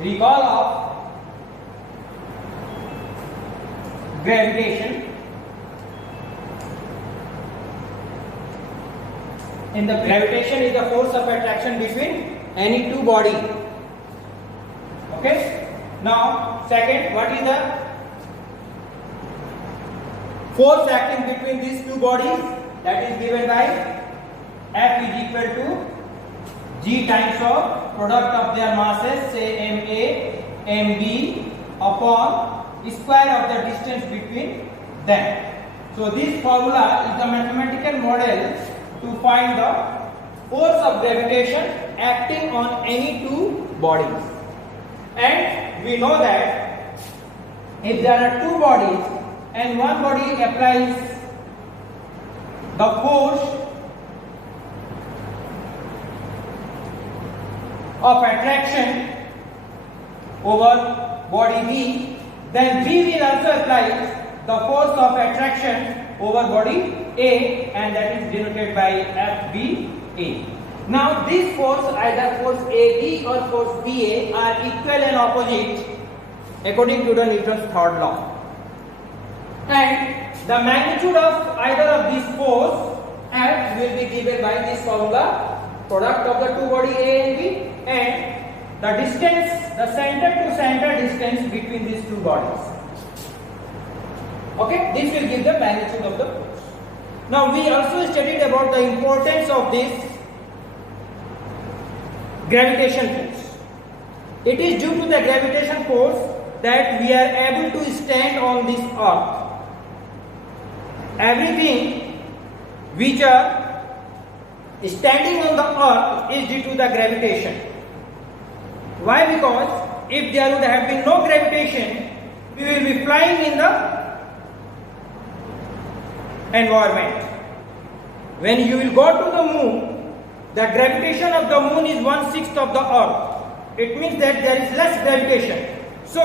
recall of gravitation. In the gravitation is the force of attraction between any two body. Okay. Now, second, what is the force acting between these two bodies? That is given by F is equal to G times of product of their masses, say MA, MB upon square of the distance between them. So this formula is the mathematical model to find the force of gravitation acting on any two bodies. And we know that if there are two bodies and one body applies the force of attraction over body B, then B will also apply the force of attraction over body A, and that is denoted by FBA. Now this force, either force AB or force BA, are equal and opposite according to the Newton's third law. And the magnitude of either of these force F will be given by this formula, product of the two body A and B, and the distance, the center to center distance between these two bodies. Okay, this will give the magnitude of the force. Now we also studied about the importance of this gravitation force. It is due to the gravitation force that we are able to stand on this earth. Everything which are standing on the earth is due to the gravitation. Why? Because if there would have been no gravitation, we will be flying in the environment. When you will go to the moon, the gravitation of the moon is 1/6 of the earth. It means that there is less gravitation. So,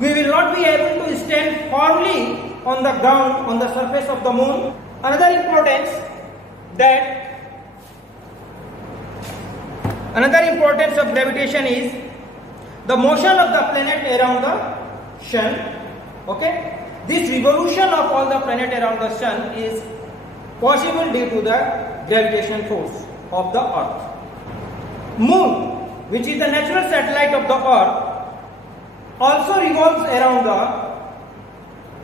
we will not be able to stand firmly on the ground, on the surface of the moon. Another importance of gravitation is the motion of the planet around the sun. Okay, this revolution of all the planet around the sun is possible due to the gravitation force of the earth. Moon, which is the natural satellite of the earth, also revolves around the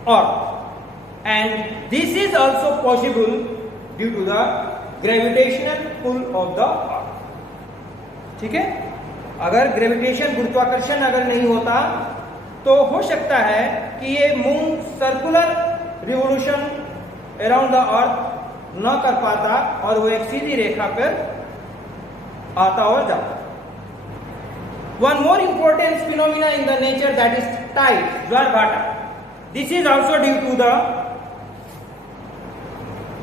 earth, and this is also possible due to the gravitational pull of the earth. ठीक है, अगर ग्रेविटेशन, गुरुत्वाकर्षण अगर नहीं होता तो हो सकता है कि ये moon circular revolution around the earth न कर पाता और वो एक सीधी रेखा पर आता और जाता. One more important phenomena in the nature, that is tide, ज्वार भाटा. This is also due to the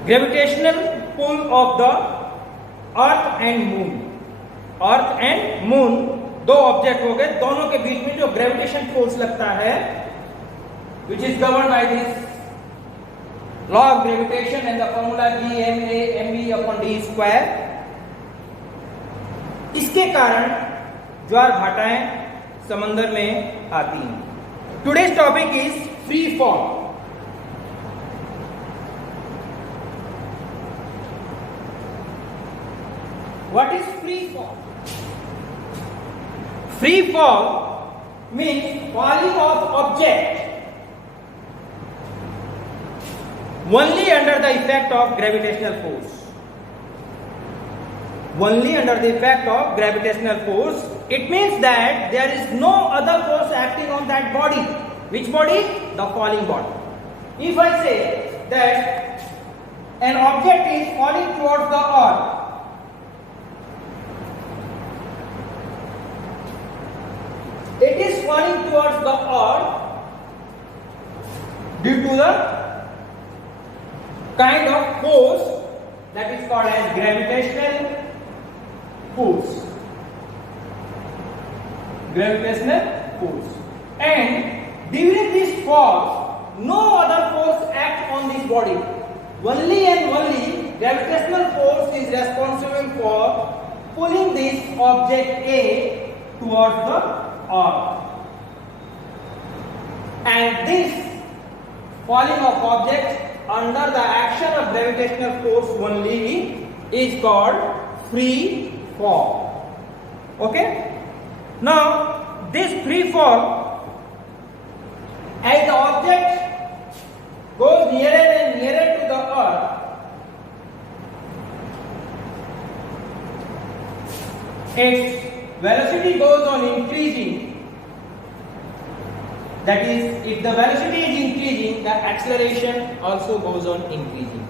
gravitational pull of the earth and moon. Earth and moon दो ऑब्जेक्ट हो गए, दोनों के बीच में जो ग्रेविटेशन फोर्स लगता है, which is govern by this law of gravitation and the formula G_mA_mB/d². इसके कारण ज्वार भाटाएं समंदर में आती हैं. Today's topic is free fall. What is free fall? Free fall means falling of object only under the effect of gravitational force. Only under the effect of gravitational force. It means that there is no other force acting on that body. Which body? The falling body. If I say that an object is falling towards the earth, it is falling towards the earth due to the kind of force that is called as gravitational force. Gravitational force. And during this force, no other force acts on this body. Only and only gravitational force is responsible for pulling this object A towards the earth. And this falling of objects under the action of gravitational force only is called free fall. Okay? Now, this free fall, as the object goes nearer and nearer to the earth, its velocity goes on increasing. That is, if the velocity is increasing, the acceleration also goes on increasing.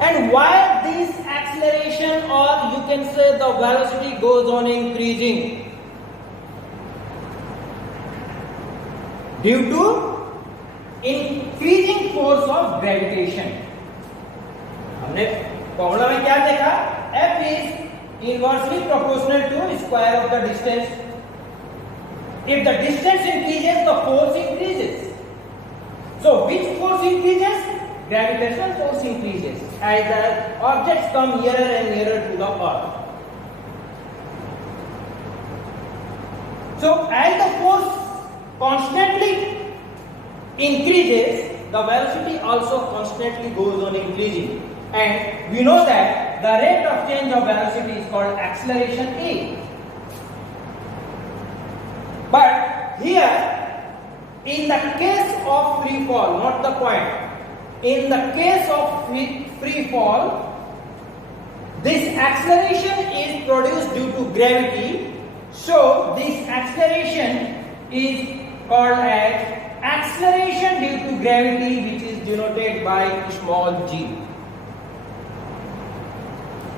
And why this acceleration, or you can say the velocity goes on increasing? Due to increasing force of gravitation. हमने फॉर्मूला में क्या देखा? F is inversely proportional to square of the distance. If the distance increases, the force increases. So which force increases? Gravitational force increases as the objects come nearer and nearer to the earth. So as the force constantly increases, the velocity also constantly goes on increasing. And we know that the rate of change of velocity is called acceleration A. But here, in the case of free fall, not the point, in the case of free fall, this acceleration is produced due to gravity. So this acceleration is called as acceleration due to gravity, which is denoted by small g.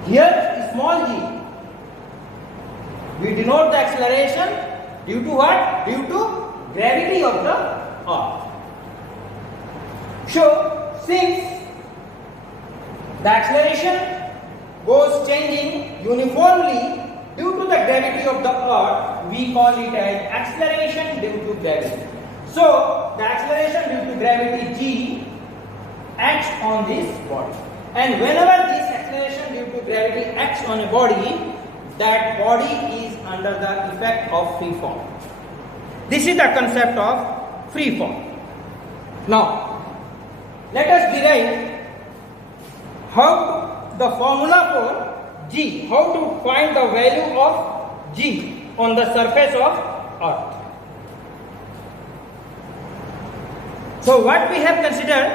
Here, small g, we denote the acceleration due to what? Due to gravity of the earth. So, since the acceleration goes changing uniformly due to the gravity of the earth, we call it as acceleration due to gravity. So, the acceleration due to gravity g acts on this body. And whenever this acceleration due to gravity acts on a body, that body is under the effect of free fall. This is the concept of free fall. Now, let us derive how the formula for g, how to find the value of g on the surface of earth. So what we have considered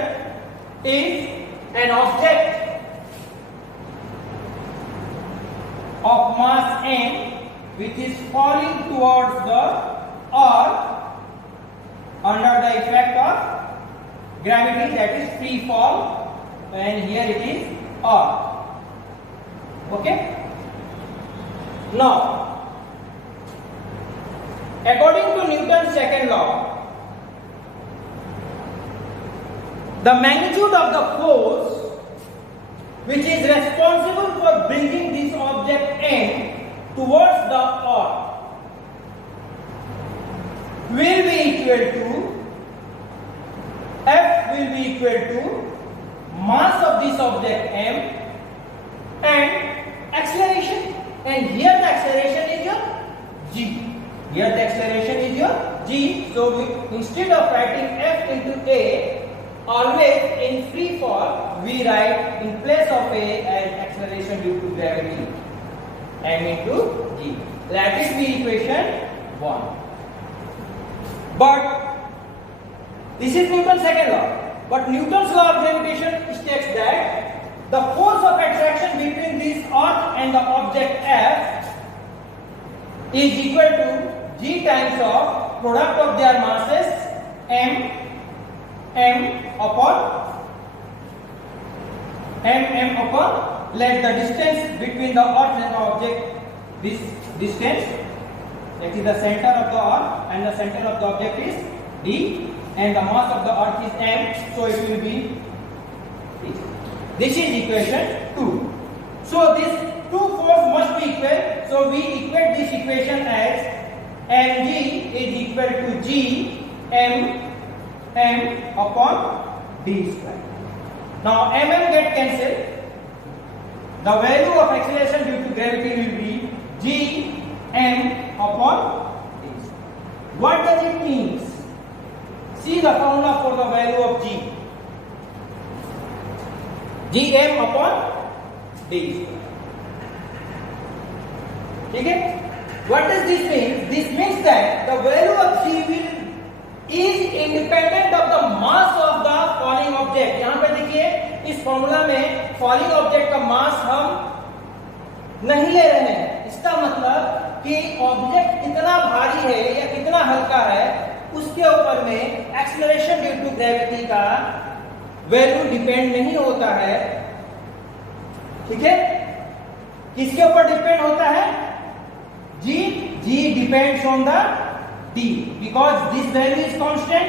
is an object of mass m which is falling towards the earth under the effect of gravity, that is free fall, and here it is earth. Okay? Now, according to Newton's second law, the magnitude of the force which is responsible for bringing this object m towards the earth will be equal to, F will be equal to mass of this object m and acceleration, and here the acceleration is your g. Here the acceleration is your g. So instead of writing F into A, always in free fall we write in place of A as acceleration due to gravity, m into g. Let it be equation 1. But this is Newton's second law. But Newton's law of gravitation states that the force of attraction between this earth and the object F is equal to g times of product of their masses m upon let the distance between the earth and the object, this distance, that is the center of the earth and the center of the object is d, and the mass of the earth is m, so it will be this. This is equation 2. So this two force must be equal, so we equate this equation as mg is equal to g m upon d square. Now get cancelled. The value of acceleration due to gravity will be g m upon d square. What does it mean? See the formula for the value of g. Gm upon d square. ठीक है? What does this mean? This means that the value of g is independent of the mass of the falling object. यहां पे देखिए इस फॉर्मूला में falling object का मास हम नहीं ले रहे हैं. इसका मतलब कि ऑब्जेक्ट कितना भारी है या कितना हल्का है उसके ऊपर में एक्सेलरेशन ड्यू टू ग्रेविटी का वैल्यू डिपेंड नहीं होता है. ठीक है? किसके ऊपर डिपेंड होता है? g depends on the d because this value is constant,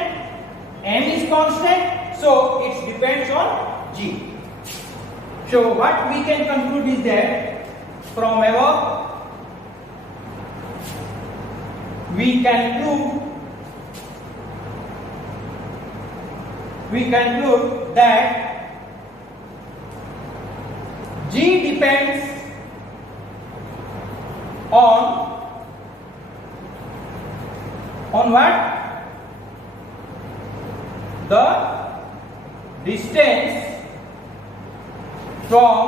m is constant, so it depends on g. So what we can conclude is that from above we conclude that g depends on what? The distance from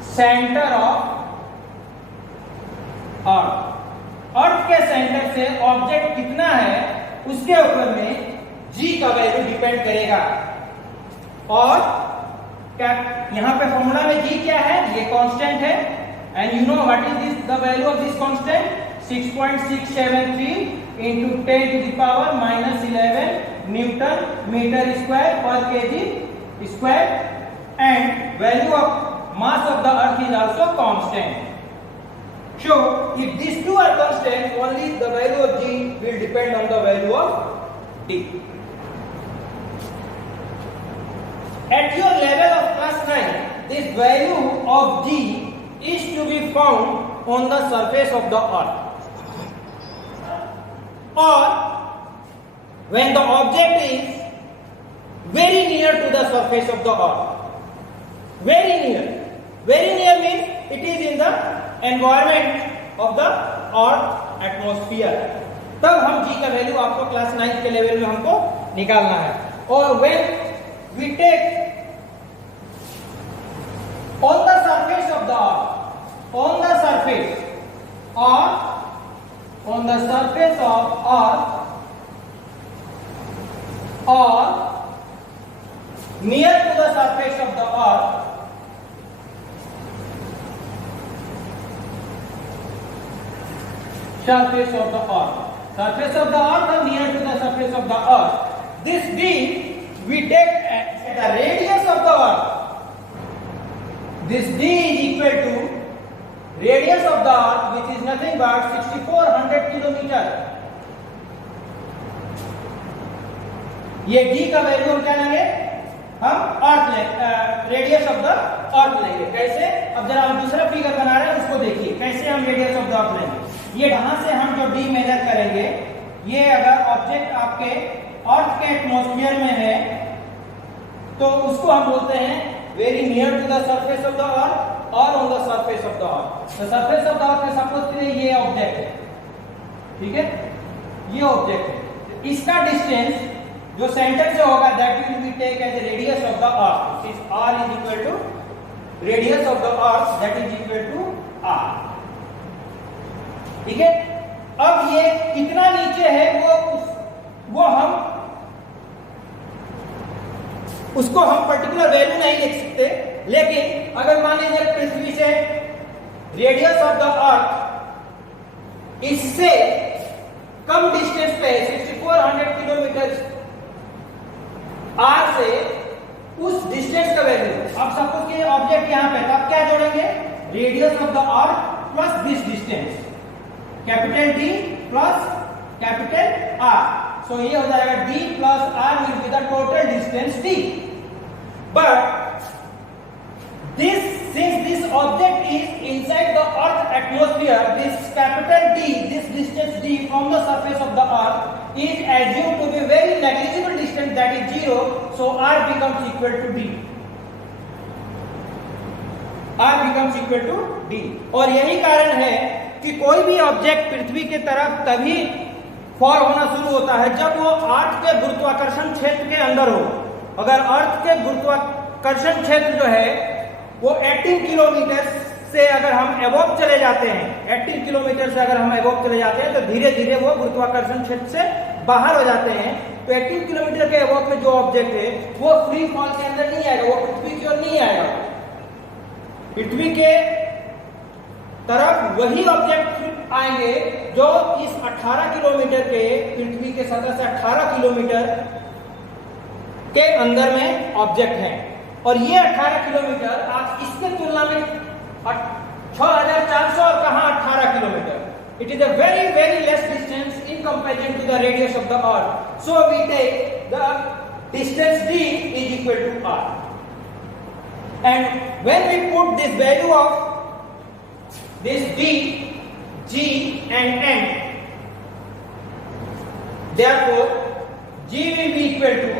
center of अर्थ. अर्थ के सेंटर से ऑब्जेक्ट कितना है उसके ऊपर में g का value depend करेगा. और क्या यहां पे फॉर्मूला में g क्या है? ये कांस्टेंट है. And you know what is this the value of this constant? 6.673 into 10 to the power minus 11 Newton meter square per kg square, and value of mass of the earth is also constant. So if these two are constant, only the value of g will depend on the value of d. At your level of class 9, this value of g is to be found on the surface of the earth, or when the object is very near to the surface of the earth. Very near means it is in the environment of the earth atmosphere. तब हम g का वैल्यू आपको क्लास 9 के लेवल में हमको निकालना है. और when we take on the surface of the earth, on the surface of earth or near to the surface of the earth, surface of the earth or near to the surface of the earth, this d we take at the radius of the earth. This d is equal to radius of the earth, which is nothing but 6400 किलोमीटर. ये d का वैल्यू हम क्या लेंगे? हम radius of the अर्थ लेंगे. कैसे? अब जरा हम दूसरा फिगर बना रहे हैं, उसको देखिए कैसे हम रेडियस ऑफ द अर्थ लेंगे. ये यहां से हम जो d मेजर करेंगे, ये अगर ऑब्जेक्ट आपके अर्थ के एटमॉस्फेयर में है तो उसको हम बोलते हैं very near to the surface of the earth और on the surface of the earth. The surface of the earth में सपोज करिए ये ऑब्जेक्ट है. ठीक है? ये ऑब्जेक्ट है. इसका डिस्टेंस जो सेंटर से होगा that will be take as radius of the earth. Is r is equal to radius of the earth, that is equal to r. ठीक है? अब ये कितना नीचे है वो हम उसको हम पर्टिकुलर वैल्यू नहीं लिख सकते, लेकिन अगर मान लीजिए पृथ्वी से रेडियस ऑफ द अर्थ इससे कम डिस्टेंस पे 6400 किलोमीटर r से उस डिस्टेंस का वैल्यू, अब सपोज कि ऑब्जेक्ट यहां पे, तब क्या जोड़ेंगे? Radius of the earth plus this distance, capital D plus capital R. सो ये हो जाएगा D plus R will be the total distance D. But since this object is inside the earth atmosphere, this capital D, this distance D from the surface of the earth is assumed to be very negligible distance, that is 0, so R becomes equal to D. R becomes equal to D. और यही कारण है कि कोई भी ऑब्जेक्ट पृथ्वी की तरफ तभी फॉल होना शुरू होता है जब वो अर्थ के गुरुत्वाकर्षण क्षेत्र के अंदर हो। अगर अर्थ के गुरुत्वाकर्षण क्षेत्र जो है वो 18 किलोमीटर से अगर हम एबोव चले जाते हैं, 18 किलोमीटर से अगर हम एबोव चले जाते हैं तो धीरे धीरे वो गुरुत्वाकर्षण क्षेत्र से बाहर हो जाते हैं। तो 18 किलोमीटर के एबोव में जो ऑब्जेक्ट है वो फ्री फॉल के अंदर नहीं आएगा, वो पृथ्वी की ओर नहीं आएगा। पृथ्वी के तरफ वही ऑब्जेक्ट आएंगे जो इस 18 किलोमीटर के, पृथ्वी के सतह से 18 किलोमीटर के अंदर में ऑब्जेक्ट हैं। और ये 18 किलोमीटर आप इसके तुलना में 6400 और कहां 18 kilometre, it is a very very less distance in comparison to the radius of the earth. So we take the distance d is equal to r, and when we put this value of this d, g and n, therefore g will be equal to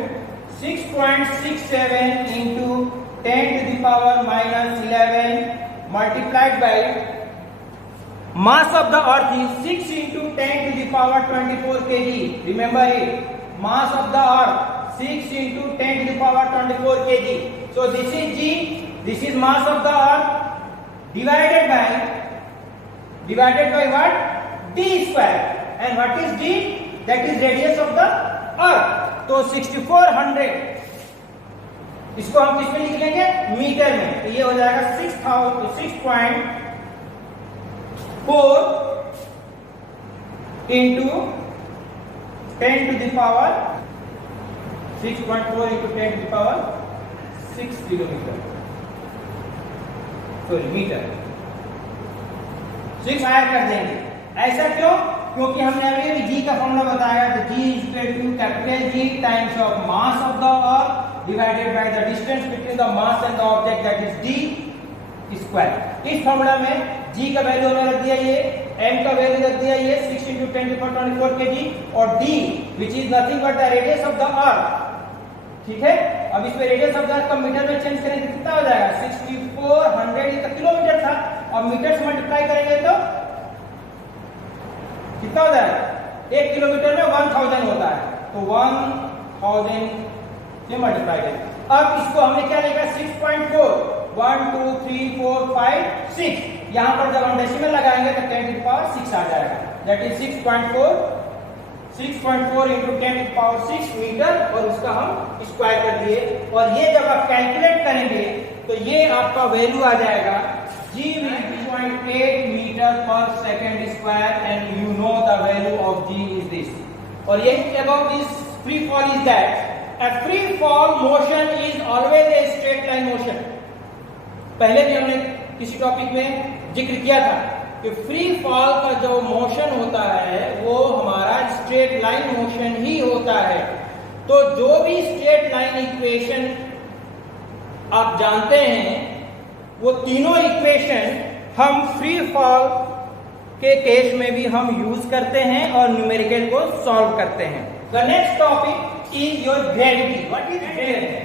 6.67 into 10 to the power minus 11 multiplied by mass of the earth is 6 into 10 to the power 24 kg. Remember it, mass of the earth 6 into 10 to the power 24 kg. So this is g, this is mass of the earth divided by what? D square. And what is d? That is radius of the earth. तो 6400 इसको हम किस में लिख लेंगे? मीटर में। तो ये हो जाएगा 6.4 into 10 to the power 6.4 into 10 to the power 6 kilometre, sorry metre, 6 add कर देंगे। ऐसा क्यों? क्योंकि हमने अभी जी का फॉर्मूला बताया, तो जी is equal to capital G times of mass of the earth divided by the distance between the mass and the object, that is D square. इस फॉर्मूला में जी का वैल्यू हमने रख दिया ये, एम का वैल्यू रख दिया ये 6 into 10 to the power 24 kg, और D which is nothing but the radius of the अर्थ। ठीक है, अब इसमें रेडियस ऑफ द अर्थ का मीटर में चेंज करेंगे कितना हो जाएगा? 6400, ये किलोमीटर था, अब मीटर से मल्टीप्लाई करेंगे तो कितना हो जाएगा? 1 किलोमीटर में 1000 होता है, तो 1000 से मल्टीप्लाई करेंगे। अब इसको हमने क्या लिखा? 6.4, 1 2 3 4 5 6, यहां पर जब हम डेसिमल लगाएंगे तो 10 to the power 6 आ जाएगा, दैट इज 6.4 into 10 to the power 6 metre, और उसका हम स्क्वायर कर दिए। और ये जब आप कैलकुलेट करेंगे तो ये आपका वैल्यू आ जाएगा G will be 0.8 meter per second square, and you know the value of G is this. और यही about this free fall is that a free fall motion is always a straight line motion. पहले भी हमने किसी टॉपिक में जिक्र किया था कि फ्री फॉल का जो मोशन होता है वो हमारा स्ट्रेट लाइन मोशन ही होता है। तो जो भी स्ट्रेट लाइन इक्वेशन आप जानते हैं वो तीनों इक्वेशन हम फ्री फॉल के केस में भी हम यूज करते हैं और न्यूमेरिकल को सॉल्व करते हैं। The next topic is your gravity. What is gravity?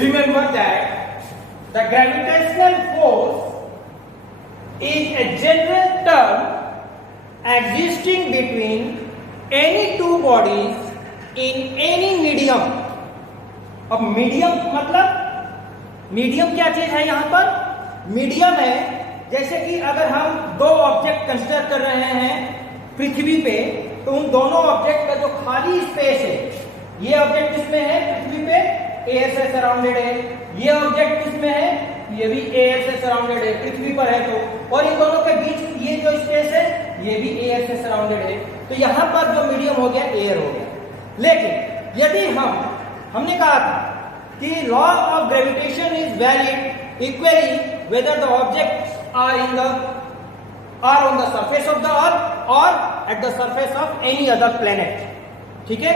Remember that the gravitational force is a general term existing between any two bodies in any medium. अब मीडियम मतलब मीडियम क्या चीज है? यहां पर मीडियम है जैसे कि अगर हम दो ऑब्जेक्ट कंसीडर कर रहे हैं पृथ्वी पे, तो उन दोनों ऑब्जेक्ट का जो खाली स्पेस है, ये ऑब्जेक्ट किसमें है? पृथ्वी पे एयर से सराउंडेड है, ये ऑब्जेक्ट किसमें है? ये भी एयर से सराउंडेड है, पृथ्वी पर है तो, और इन दोनों के बीच ये जो स्पेस है ये भी एयर से सराउंडेड है। तो यहां पर जो मीडियम हो गया एयर हो गया। लेकिन यदि हमने कहा था कि law of gravitation is valid equally whether the objects are on the surface of the earth और at the surface of any other planet. ठीक है,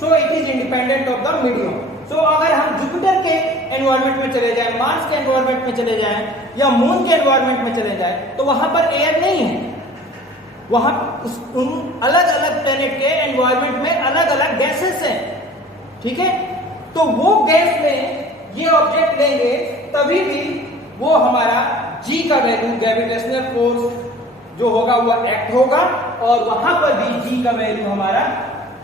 so it is independent of the medium. तो अगर हम जुपिटर के एनवायरनमेंट में चले जाएं, मार्स के एनवायरनमेंट में चले जाएं या मून के एनवायरनमेंट में चले जाएं तो वहां पर एयर नहीं है, वहां उन अलग अलग प्लेनेट के एनवायरनमेंट में अलग अलग गैसेस हैं। ठीक है, तो वो गैस में ये ऑब्जेक्ट लेंगे तभी भी वो हमारा जी का वैल्यू, ग्रेविटेशनल फोर्स जो होगा वो एक्ट होगा और वहां पर भी g का वैल्यू हमारा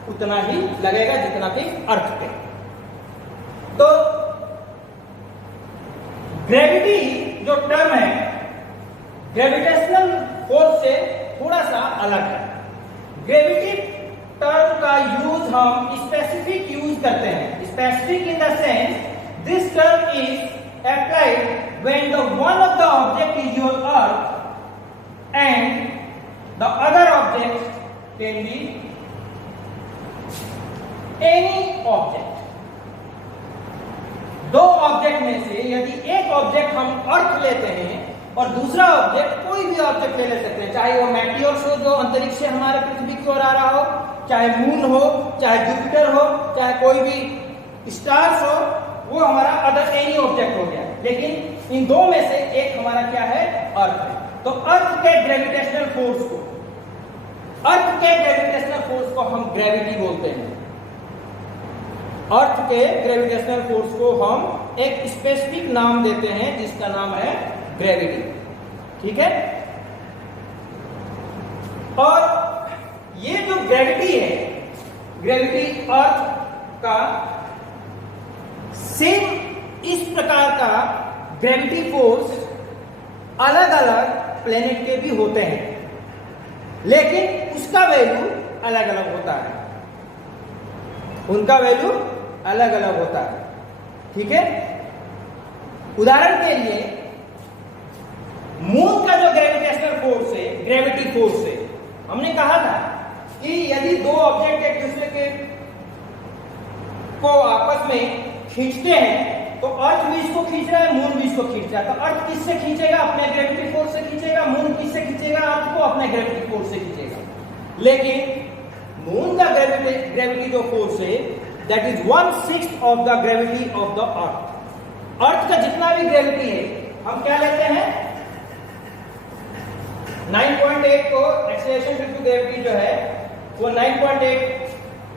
उतना ही लगेगा जितना कि अर्थ पे। तो ग्रेविटी जो टर्म है ग्रेविटेशनल फोर्स से थोड़ा सा अलग है। ग्रेविटी टर्म का यूज हम स्पेसिफिक यूज करते हैं। Specific in the sense this term is applied when the one of the object is your earth and the other object can be any object. दो ऑब्जेक्ट में से यदि एक ऑब्जेक्ट हम अर्थ लेते हैं और दूसरा ऑब्जेक्ट कोई भी ऑब्जेक्ट ले सकते हैं, चाहे वो मेटियोर्स हो जो अंतरिक्ष से हमारे पृथ्वी की ओर आ रहा हो, चाहे मून हो, चाहे जुपिटर हो, चाहे कोई भी स्टार्स हो, वो हमारा अदर एनी ऑब्जेक्ट हो गया। लेकिन इन दो में से एक हमारा क्या है? अर्थ है। तो अर्थ के ग्रेविटेशनल फोर्स को हम ग्रेविटी बोलते हैं। अर्थ के ग्रेविटेशनल फोर्स को हम एक स्पेसिफिक नाम देते हैं जिसका नाम है ग्रेविटी। ठीक है। और ये जो ग्रेविटी है, ग्रेविटी अर्थ का सेम इस प्रकार का ग्रेविटी फोर्स अलग अलग प्लेनेट के भी होते हैं, लेकिन उसका वैल्यू अलग अलग होता है, उनका वैल्यू अलग अलग होता है। ठीक है। उदाहरण के लिए मून का जो ग्रेविटेशनल फोर्स है, ग्रेविटी फोर्स है, हमने कहा था कि यदि दो ऑब्जेक्ट एक दूसरे के को आपस में खींचते हैं तो अर्थ भी इसको खींच रहा है, मून भी इसको खींच रहा है। तो अर्थ किससे खींचेगा? अपने ग्रेविटी फोर्स से खींचेगा। मून किससे खींचेगा? अर्थ को अपने ग्रेविटी फोर्स से खींचेगा। लेकिन मून का ग्रेविटी जो फोर्स है that is 1/6 of the gravity of the earth. Earth का जितना भी ग्रेविटी है हम क्या लेते हैं? 9.8 को एक्सेलरेशन ड्यू टू ग्रेविटी जो है वो 9.8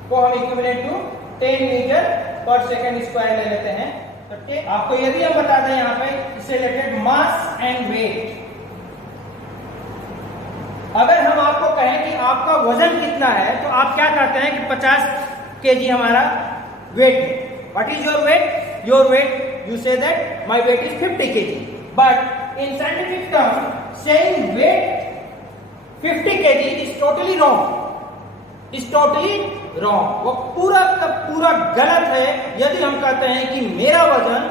को हम इक्विवेलेंट टू 10 मीटर पर सेकंड स्क्वायर ले लेते हैं। तो आपको यदि हम बता दें यहाँ पे इससे रिलेटेड मास एंड वेट, अगर हम आपको कहें कि आपका वजन कितना है तो आप क्या कहते हैं कि 50 kg हमारा वेट है। What is your weight? Your weight you say that my weight is 50 kg, but in scientific term saying weight 50 kg is totally wrong, is totally wrong। वो पूरा का पूरा गलत है यदि हम कहते हैं कि मेरा वजन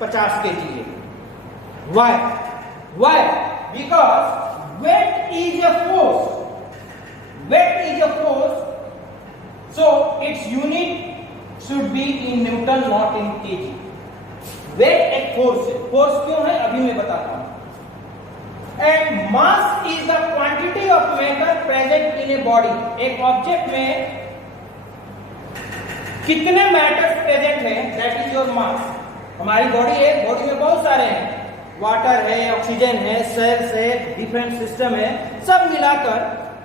50 kg है। Why? Why? Because weight is a force. Weight is a force, so its unit should be in Newton, not in kg। weight एक फोर्स है। फोर्स क्यों है अभी मैं बताता हूं। And mass is the quantity of matter present in a body। एक ऑब्जेक्ट में कितने मैटर्स प्रेजेंट हैं दैट इज योर मास। हमारी बॉडी है, बॉडी में बहुत सारे हैं, वाटर है, ऑक्सीजन है, सेल्स है, डिफरेंट सिस्टम है, सब मिलाकर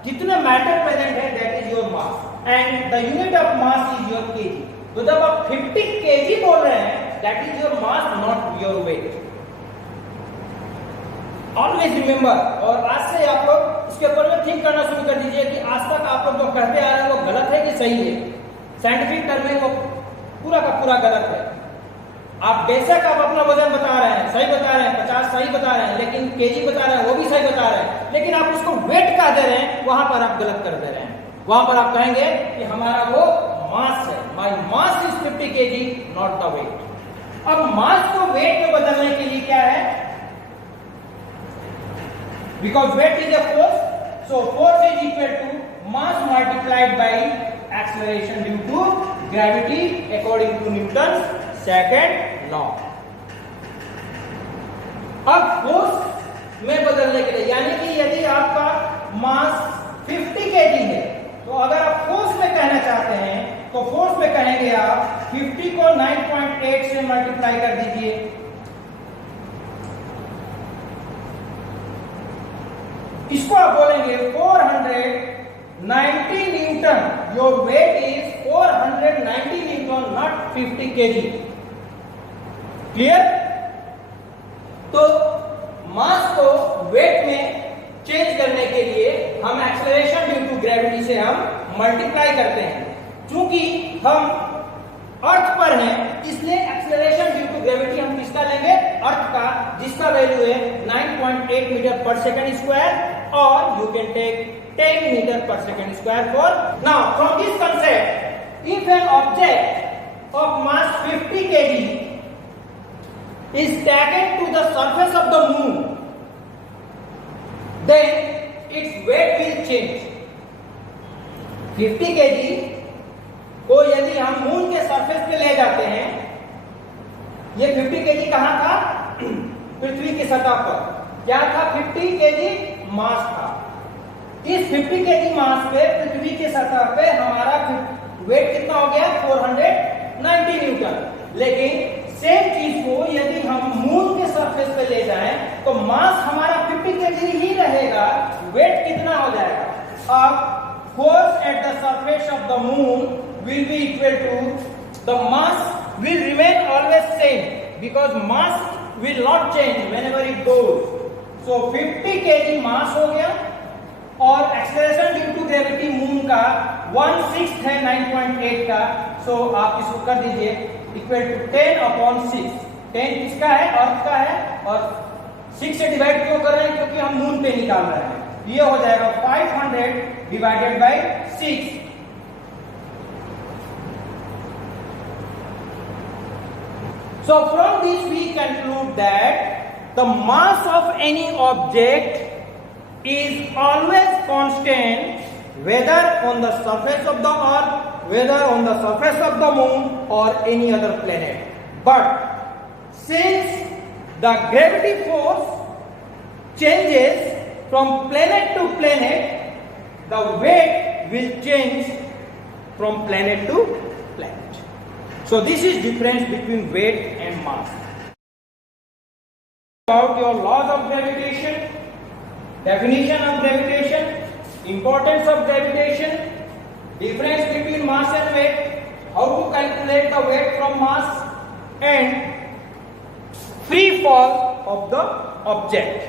कितने मैटर प्रेजेंट है that is your mass and the unit of mass is your KG. तो जब आप 50 kg बोल रहे हैं that is your mass, not your weight. Always remember. और आज से आप लोग इसके ऊपर में थिंक करना शुरू कर दीजिए कि आज तक आप लोग जो कहते आ रहे हैं वो गलत है कि सही है। साइंटिफिक टर्म में वो पूरा का पूरा गलत है। आप बेशक आप अपना वजन बता रहे हैं, सही बता रहे हैं, 50 सही बता रहे हैं, लेकिन केजी बता रहे हैं वो भी सही बता रहे हैं, लेकिन आप उसको वेट कह दे रहे हैं, वहां पर आप गलत कर दे रहे हैं। वहां पर आप कहेंगे कि हमारा वो मास है, my mass is 50 kg, not the weight. अब मास को वेट में बदलने के लिए क्या है? Because weight is a force, so force is equal to mass multiplied by acceleration due to gravity according to Newton's second law। अब फोर्स में बदलने के लिए, यानी कि यदि आपका मास 50 kg है तो अगर आप फोर्स में कहना चाहते हैं तो फोर्स में कहेंगे आप 50 को 9.8 से मल्टीप्लाई कर दीजिए। इसको आप बोलेंगे 490 Newton. Your weight is 490 Newton, not 50 kg। Clear? तो मास को वेट में चेंज करने के लिए हम एक्सेलरेशन ड्यू टू ग्रेविटी से हम मल्टीप्लाई करते हैं। चूंकि हम अर्थ पर हैं, इसलिए एक्सेलरेशन ड्यू टू ग्रेविटी हम किसका लेंगे? अर्थ का, जिसका वैल्यू है 9.8 मीटर पर सेकंड स्क्वायर, और you can take 10 metre per second square for. Now from this concept, if an object of mass 50 kg is taken to the surface of the moon, then its weight will change. 50 kg को यदि हम मून के सरफेस पे ले जाते हैं, ये 50 kg कहां था? पृथ्वी की सतह पर। क्या था? 50 kg मास था। इस 50 kg मास पे पृथ्वी की सतह पे हमारा वेट कितना हो गया? 490 न्यूटन। लेकिन सेम चीज को यदि हम मून के सरफेस पे ले जाएं तो मास हमारा 50 kg ही रहेगा, वेट कितना हो जाएगा? अब force at the surface of the moon will be equal to the mass will remain always same because mass will not change whenever it goes. So 50 kg mass हो गया, और acceleration due to gravity moon का 1/6 है 9.8 का। सो आप इसको कर दीजिए इक्वल टू 10/6। 10 किसका है? अर्थ का है, और 6 से डिवाइड क्यों कर रहे हैं? क्योंकि हम मून पे निकाल रहे हैं। ये हो जाएगा 500 divided by 6। So from this we conclude that the mass of any object is always constant, whether on the surface of the earth, whether on the surface of the moon or any other planet. But since the gravity force changes from planet to planet, the weight will change from planet to planet. So this is difference between weight and mass. About your laws of gravitation, definition of gravitation, importance of gravitation, difference between mass and weight, how to calculate the weight from mass, and free fall of the object.